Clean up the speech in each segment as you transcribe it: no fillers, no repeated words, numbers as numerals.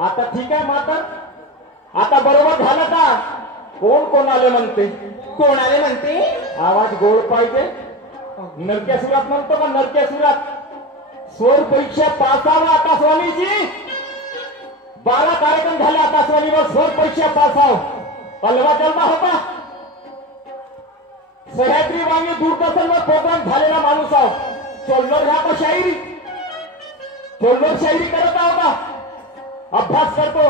आता ठीक आहे माता, आता बरोबर झालं का? कोण कोणाले म्हणते? कोणाले म्हणते? आवाज गोड पाहिजे. नरक्यासुरात म्हणतो का? नरक्यासुरात स्वर परीक्षा पासावा आकाशवाणीची 12 कार्यक्रम झाले आकाशवाणीवर. स्वर परीक्षा पासाव अलवा जन्मा होता. सह्याद्री वाणी दूरदर्शनवर प्रोग्राम झालेला माणूस आहो. चोल्लोर ह्या का शायरी, चोल्लोर शायरी करत आहो का? अभ्यास करतो.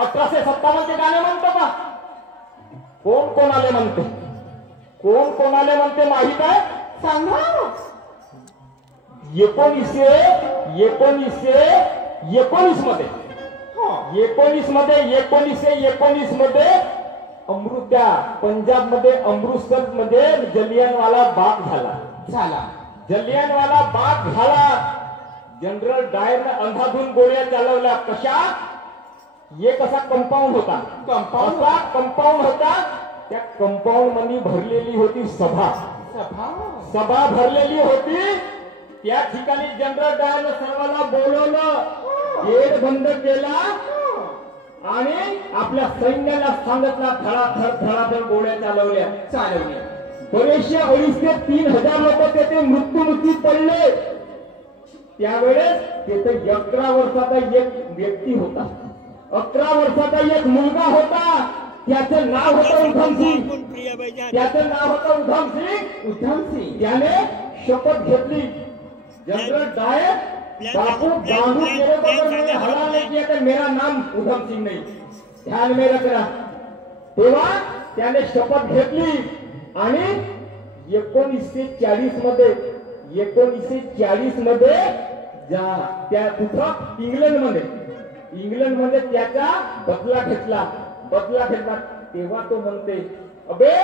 1857 चे गाणे म्हणतो का? कोण कोणाले म्हणते? कोण कोणाले म्हणते माहित आहे? सांगा. 1919 मध्ये अमृत्या पंजाब मध्ये अमृतसर मध्ये जलियांवाला बाग झाला. जलियांवाला बाग झाला. जनरल डायरने अंधाधुंद गोळ्या चालवल्या. कशा? एक असा कंपाऊंड होता. कंपाऊंड होता. त्या कंपाऊंड मध्ये भरलेली होती सभा भरलेली होती. त्या ठिकाणी जनरल डायरने सर्वांना बोलवलं, गेट बंद केला आणि आपल्या सैन्याला सांगितला थळाथळ गोळ्या चालवल्या. बरेचसे 2,500 ते 3,000 लोक तेथे मृत्युमुखी पडले. त्यावेळेस तेथे 11 वर्षाचा एक व्यक्ती होता. 11 वर्षाचा एक मुलगा होता. त्याचं नाव होतं उधम सिंग. त्याने शपथ घेतली. जनरल डायर बापू बांधू तेरे को मैंने हला नहीं किया तो मेरा नाम उधम सिंह नहीं, ध्यान में रखना. तेव्हा त्याने शपथ घेतली आणि 1940 मध्ये त्या कुठं इंग्लंड मध्ये त्याचा बदला घेतला. तेव्हा तो म्हणते, अबे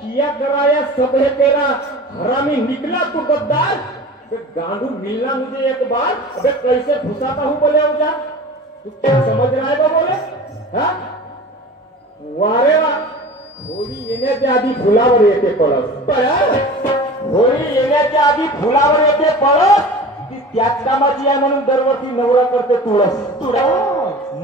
किया कराया सब है तेरा, हरामी निकला तू गद्दार, गांडू मिलना मुझे एक बार, अबे कैसे घुसाता हूं बोले उजा, तू क्या समझ रहा है बोले? हा वारे वा. होळी येण्याच्या आधी फुलावर येते पळस. होळी येण्याच्या आधी फुलावर येते पळस. ती त्याच कामाची आहे म्हणून दरवर्षी नवरा करते तुळस.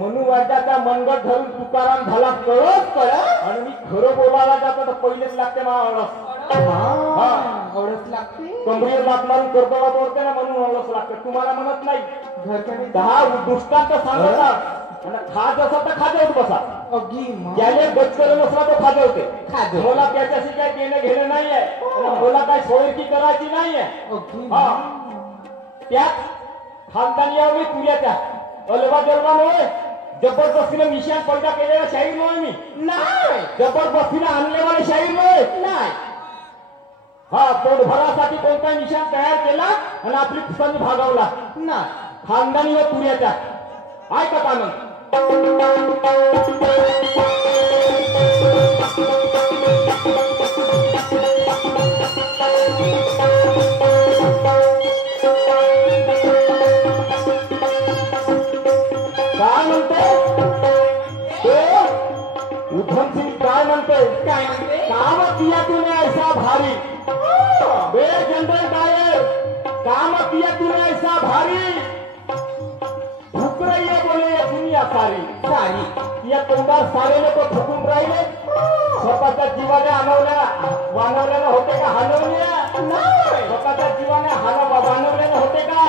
म्हणून वाटाचा मनगट धरून तुकाराम झाला कळस. आणि मी खरं बोलायला जातो तर पहिलेच लागते मला आवडत लागते. कमरेवर लात मारून कर्तव्यात ओढते ना म्हणून ओळख लागते. तुम्हाला म्हणत नाही. 10 दृष्टांत सांगता आणि खाज असा तर खाजवत बसा. ज्याने गच करत असला तो खाजवते. मला त्याच्याशी काय देणं घेणं नाहीये. मला काय सोयीची करायची नाहीये. त्याच खानदानी यावी तुझ्याच्या अलवा जन्मामुळे जबरदस्तीने निशाण पैदा केलेला शाहीर नव्हे मी. नाही. जबरदस्तीने आणलेला शाहीर नव्हे. नाही. पोटभरासाठी कोणता निशाण तयार केला आणि आपली पसंत भागवला ना. खानदानी व तुऱ्याच्या ऐका का मग. काय म्हणते उधम सिंग? काय म्हणते? काम किया तूने ऐसा भारी, बे जनरल डायर, काम किया तूने ऐसा भारी, भूक रही है बोले ये दुनिया सारी. या तोंडार सारे लोक थकून राहिले. स्वतःच्या जीवाने वानवल्यानं होते का हालवल्या? स्वतःच्या जीवाने वानवल्यानं होते का?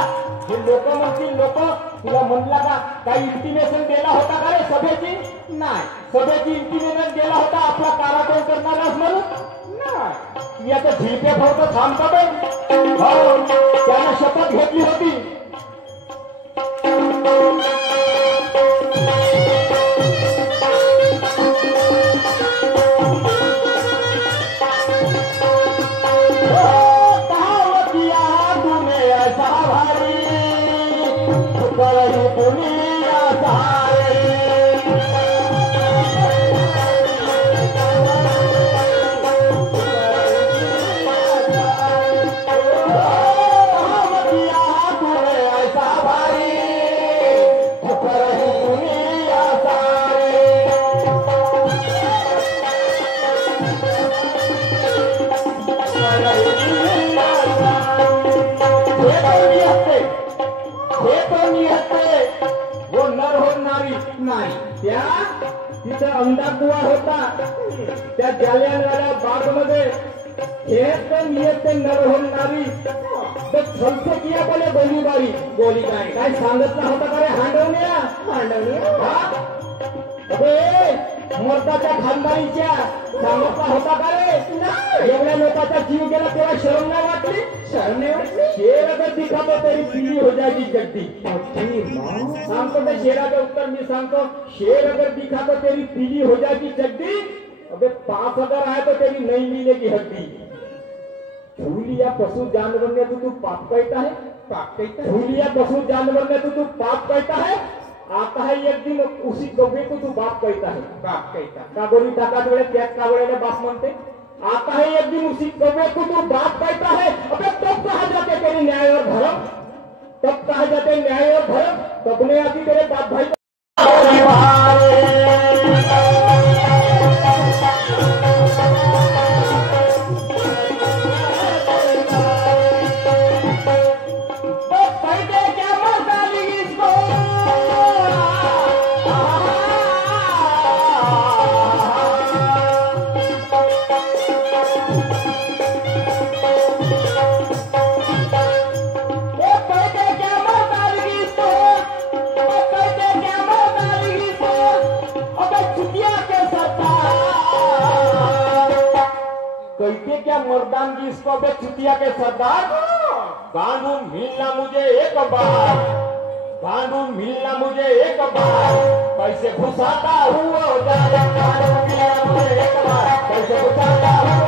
हे लोक म्हणतील, लोक तुला म्हणला का काही इंटिमेशन दिला होता का रे सभेची? नाही सभेची इंटिमेशन दिला होता आपला काराकोर करणारास म्हणून? नाही याचं झिलके फक्त थांबता पण हो त्यानं शपथ घेतली होती. तिथे अंडा कुवा होता त्या जालियनवाला बाग मध्ये हे पण येते नर होणारी तर छलसे किया बोले गोली काय सांगितलं होता का रे हांडवण्या अबे मर्दाच्या खानदानीच्या सांगितला होता का रे? एवढ्या लोकांचा जीव गेला तेव्हा शरम नाही वाटली? शरम नाही वाटली? शेर अगर दिखातो तरी पीली हो जाएगी जड्डी. सांगतो ते शेराचं उत्तर मी सांगतो. शेर अगर दिखातो तेरी पीली हो जाएगी जड्डी. अबे 5,000 आए तो तेरी नहीं मिलेगी हड्डी. झूलिया पशु जानवर में तू पाप कहता है? पाप कहता है? झूलिया पशु जानवर में तू पाप कहता है? आता है एक दिन उसी कौवे को तू बाप कहता है. बाप कहता कागोरी टाकाच वेळेस त्याच कावळ्याला बाप म्हणते. आता है एक दिन उसी कौवे को तू बाप कहता है. अबे तब कहा जाते तेरी न्याय और धर्म? तब कहा जाते न्याय और धर्म? तबने आती तेरे बाप भाई कहते क्या मर्दानगी इसको बे चुतिया के सरदार. गांडू मिलना मुझे एक बार, गांडू मिलना मुझे एक बार, कैसे घुसाता हुआ गांडू मिलना मुझे एक बार, कैसे घुसाता हुआ.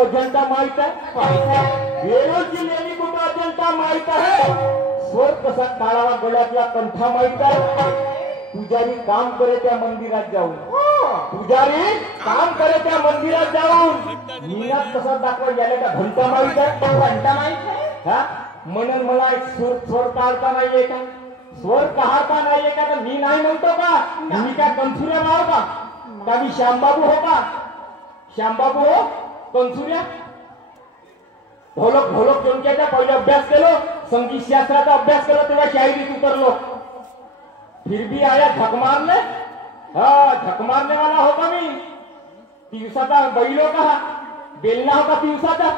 अजंता माहित आहे? वेरूळ जिल्ह्याची कुठं अजंता माहित आहे? स्वर कसा काढावा गळ्यातला कंठा माहित आहे? पुजारी काम करे त्या मंदिरात जाऊन, पुजारी काम करे त्या मंदिरात जाऊन मीनात कसा दाखवा याला का घंटा माहित आहे? घंटा माहित आहे? हा म्हणून मला एक स्वर काढता नाहीये का? स्वर काढता नाहीये का? तर मी नाही म्हणतो का? मी काय कंसुऱ्या नाव का? मी श्यामबाबू हो का? श्यामबाबू हो कंसुऱ्या? ढोलक ढोलक जोंक्याचा पहिले अभ्यास केलो, संगीत शास्त्राचा अभ्यास केलो, तेव्हा शायरीत उतरलो. फिर भी आया झक मारने. हा झक मारने वाला होता मी. दिवसाचा बैल होता, बेलना होता दिवसाचा.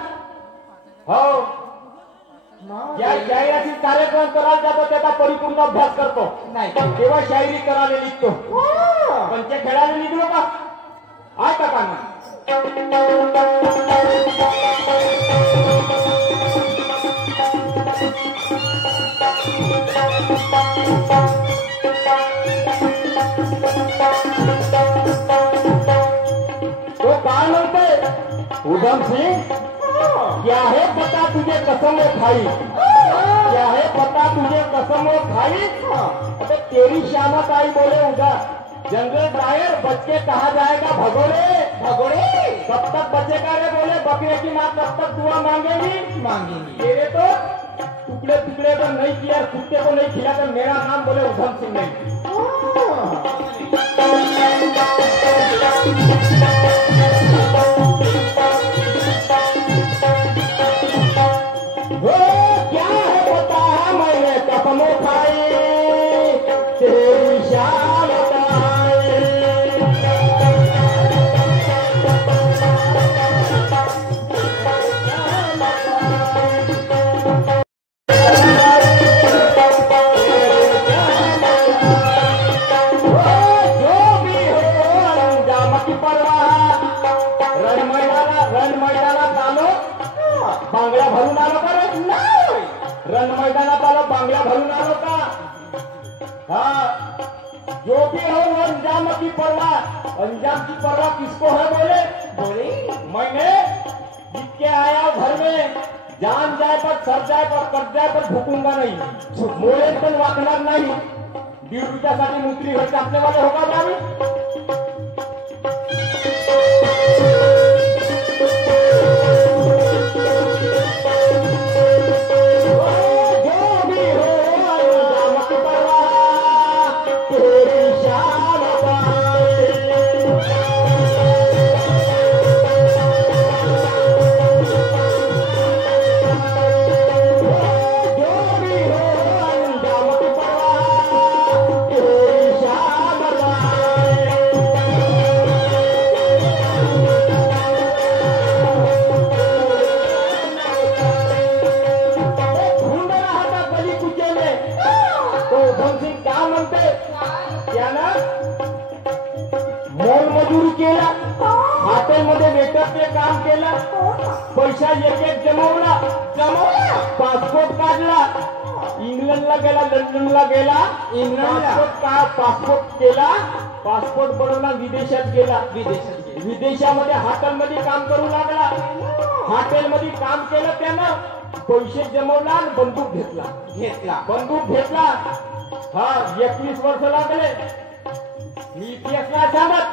हो या शायराची कार्यक्रम करायला जातो त्याचा परिपूर्ण अभ्यास करतो नाही तेव्हा शायरी करायला निघतो. पंच खेळायला निघलो का? आहे का काना? तो काय म्हणते उधम सिंह, क्या है पता तुझे कसम खाई. क्या है पता तुझे कसम वो खाई? अबे तेरी श्यामत आई बोले उधर जनरल डायर बच के कहा जाएगा भगोड़े भगोड़े कब तक बचेगा रे बोले बकरे की माँ कब तक दुआ मांगेगी? मांगेंगी। तेरे तो टुकड़े टुकड़े अगर नहीं किया कुत्ते को नहीं खिला तो मेरा नाम बोले उधम सिंह नहीं। वो क्या है पता है मैंने कसमों खाई तेरी शामत आई। जो भी हो अंजाम की परवाह रण मैदानात आलो बांगड्या भरून आलो का रे? नाही रण मैदानात आलो बांगड्या भरून आलो का? हाँ जो भी हो वो अंजाम की परवाह। अंजाम की परवाह किसको है बोले? बोले मैंने जीत के आया घर में जान जाए पर सर जाए पर कट जाए पर झुकूंगा नहीं मोरे पण वाकणार नाही। 1.5 रुपयासाठी मुत्री घर कापने वाले होगा ना आम्ही? जो भी हो अंजाम की परवाह तेरी शामत आई। जो भी हो अंजाम की परवाह तेरी शामत आई। ढूंढ रहा था गली कुचे में तो उधम सिंह क्या म्हणते त्यानं मोलमजुरी केला हॉटेलमध्ये वेटरचे काम केलं पैसा एक जमवला पासपोर्ट काढला इंग्लंडला गेला लंडनला गेला इंग्लंडला? पासपोर्ट केला पासपोर्ट बनवला विदेशात गेला विदेशात गेले. विदेशामध्ये हॉटेलमध्ये काम करू लागला हॉटेलमध्ये काम केलं त्यानं पैसे जमवला आणि बंदूक घेतला घेतला हा 21 वर्ष लागले मी इतिहास नाही सांगत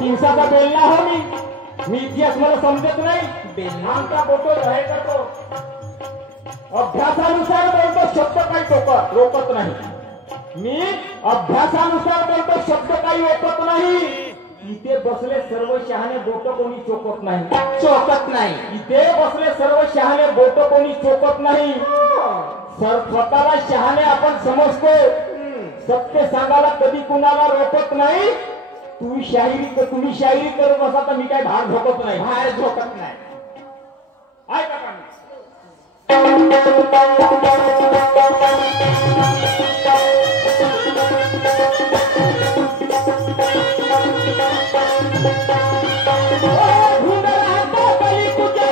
300चा बेलला हो मी इतिहास मला समजत नाही बेलना? आमचा फोटो हे करतो अभ्यासानुसार बोलतो शब्द काही रोकत नाही मी अभ्यासानुसार बोलतो शब्द काही रोकत नाही इथे बसले सर्व शहाणे बोट कोणी चोकत नाही इथे बसले सर्व शहाणे बोट कोणी चोकत नाही स्वतःला शहाणे आपण समजतो सत्य सांगायला कधी कुणाला रोकत नाही तुम्ही शायरी करत असा तर मी काय भार झोकत नाही बाहेर झोकत नाही. ऐका का मी? ढूंढ रहा था गली कुचे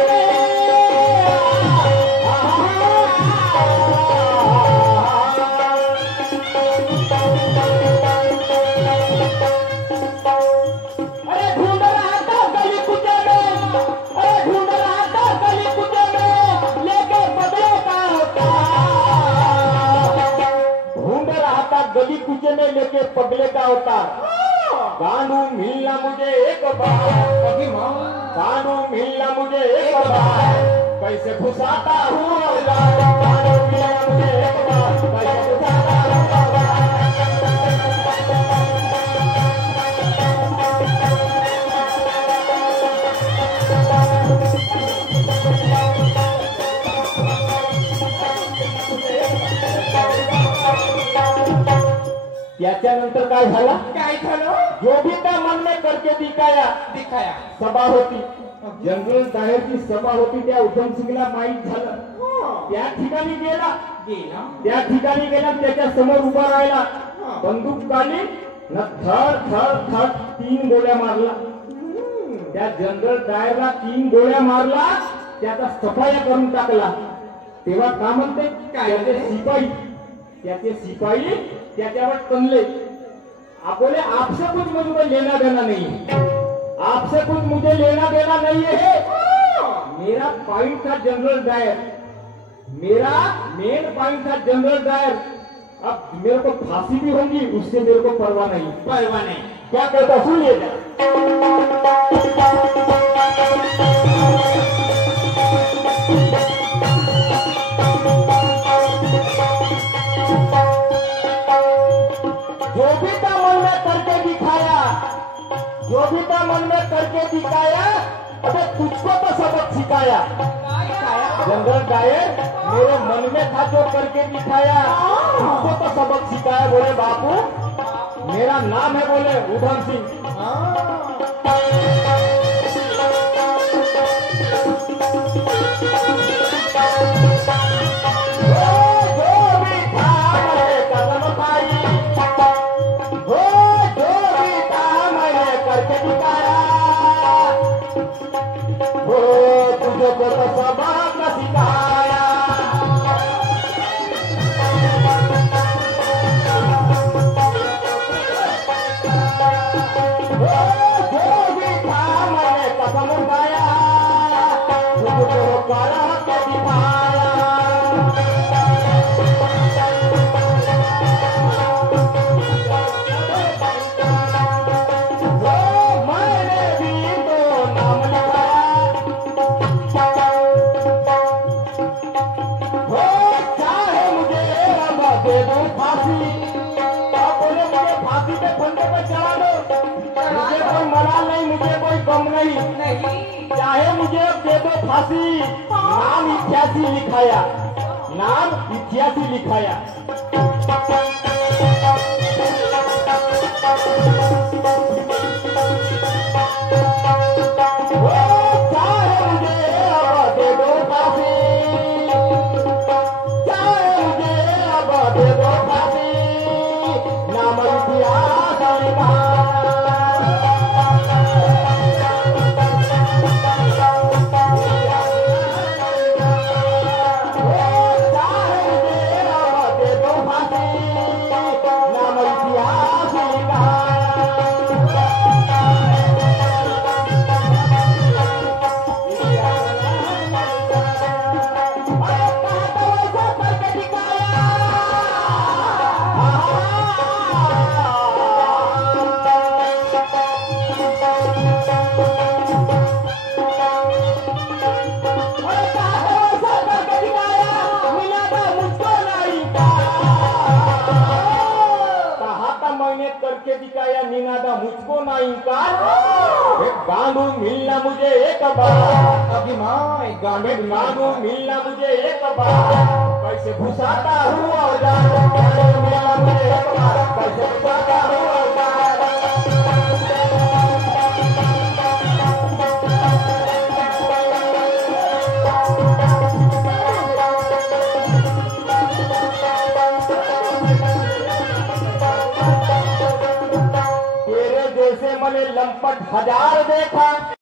अरे ढूंढ रहा था गली कुचे में अरे ढूंढ रहा था गली कुचे में लेके बदले का होता ढूंढ रहा था गली कुचे में लेके पगले का होता गांडू मिलना मुझे एक बार कभी मग गांडू मिलना मुझे एक बार कैसे घुसाता हूँ गांडू मिलना मुझे एक बार कैसे घुसाता हूँ त्याच्यानंतर काय झाला काय झालं? जो भी था मन में करके दिखाया दिखाया सभा होती जनरल डायरची सभा होती त्या उधम सिंगला माहीत झालं त्या ठिकाणी गेला त्याच्या समोर उभा राहिला बंदूक काढली न थर 3 गोळ्या मारला त्या जनरल डायरला 3 गोळ्या मारला त्याचा सफाया करून टाकला तेव्हा का म्हणते त्याचे सिपाही त्याच्यावर तनले बोले आपसे कुछ मुझे लेना देना नहीं है आपसे कुछ मुझे लेना देना नहीं है मेरा पॉइंट था जनरल डायर मेरा मेन पॉइंट था जनरल डायर। अब मेरे को फांसी भी होगी उससे मेरे को परवाह नहीं। परवाह नहीं। क्या कहता सुनिए जरा। जो भी था मन में करके दिखाया, जो भी था मन में करके दिखाया, अबे तुझको तो सबक सिखाया। जनरल डायर मेरे मन में था जो करके दिखाया, तुझको तो सबक सिखाया। बोले बापू मेरा नाम है बोले उधम सिंह। तुझे को तो सबक सिखाया। जो भी था मैंने कसम खाया, तुझको करके दिखाया। मैंने भी तो नाम लिखाया। चाहे मुझे अब दे दो फांसी, आप बोले मुझे फांसी के फंदे पे चढ़ा दो, मुझे कोई मलाल नहीं, मुझे कोई गम नहीं। चाहे मुझे अब दे दो फांसी, नाम 88 लिखाया, नाम 88 लिखाया। चाहे मुझे अब दे दो फांसी, नाम इतिहास करके दिखाया निनादा मुझको ना इनकार। एक गांडू मिलना मुझे एक बार, अभी माँ एक गांडे गांडू मिलना मुझे एक बार, कैसे घुसाता हूँ औजार। गांडू मिलना मुझे एक बार, कैसे घुसाता हूँ औजार। तेरे जैसे मैंने लंपट 1000 देखा।